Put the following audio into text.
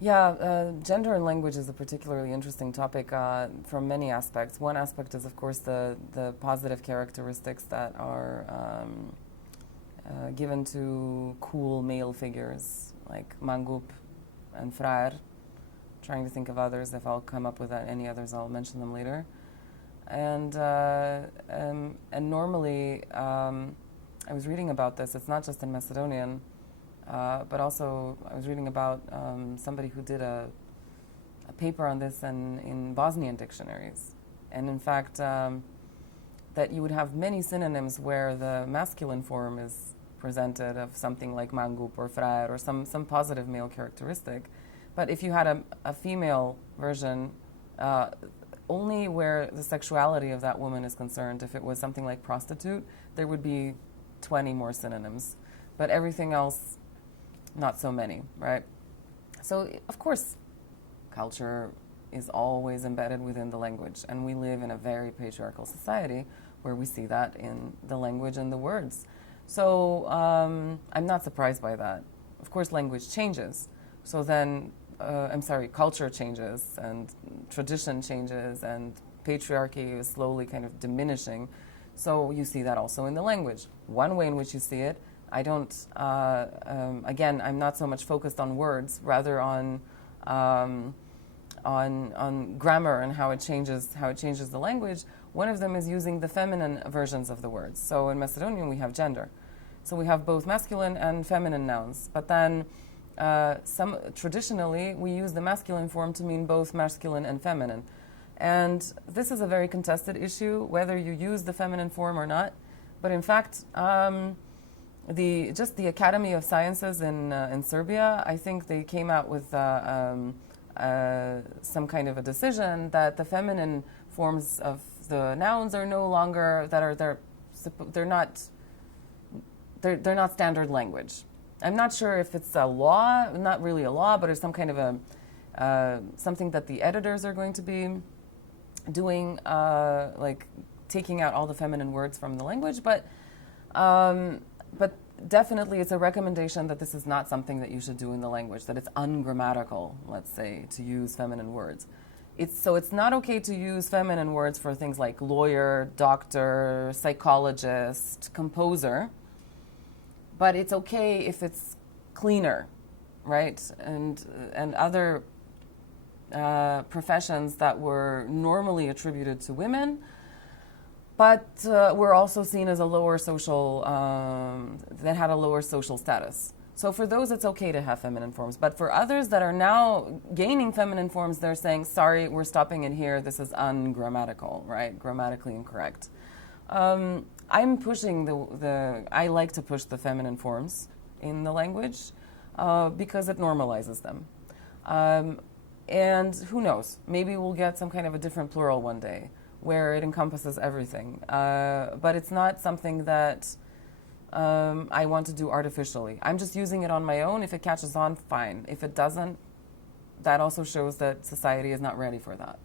Yeah, gender in language is a particularly interesting topic from many aspects. One aspect is, of course, the positive characteristics that are given to cool male figures like mangup and fraer. Trying to think of others. If I'll come up with any others, I'll mention them later. And normally, I was reading about this. It's not just in Macedonian. But also, I was reading about somebody who did a paper on this in Bosnian dictionaries. And in fact, that you would have many synonyms where the masculine form is presented of something like mangup or fraer or some positive male characteristic. But if you had a female version, only where the sexuality of that woman is concerned, if it was something like prostitute, there would be 20 more synonyms. But everything else, not so many, right? So, of course, culture is always embedded within the language, and we live in a very patriarchal society where we see that in the language and the words. So, I'm not surprised by that. Of course, language changes. So then, culture changes, and tradition changes, and patriarchy is slowly kind of diminishing. So you see that also in the language. One way in which you see it, I don't, again, I'm not so much focused on words, rather on grammar and how it changes the language. One of them is using the feminine versions of the words. So in Macedonian, we have gender. So we have both masculine and feminine nouns. But then traditionally, we use the masculine form to mean both masculine and feminine. And this is a very contested issue, whether you use the feminine form or not. But in fact, the Academy of Sciences in Serbia, I think they came out with some kind of a decision that the feminine forms of the nouns are no longer they're not standard language. I'm not sure if it's a law, not really a law, but it's some kind of something that the editors are going to be doing, like taking out all the feminine words from the language, but definitely it's a recommendation that this is not something that you should do in the language, that it's ungrammatical, let's say, to use feminine words. It's not okay to use feminine words for things like lawyer, doctor, psychologist, composer, but it's okay if it's cleaner, right? And other professions that were normally attributed to women, but were also seen as a lower social, that had a lower social status. So for those, it's okay to have feminine forms. But for others that are now gaining feminine forms, they're saying, sorry, we're stopping it here. This is ungrammatical, right? Grammatically incorrect. I'm pushing I like to push the feminine forms in the language because it normalizes them. And who knows, maybe we'll get some kind of a different plural one day where it encompasses everything. But it's not something that I want to do artificially. I'm just using it on my own. If it catches on, fine. If it doesn't, that also shows that society is not ready for that.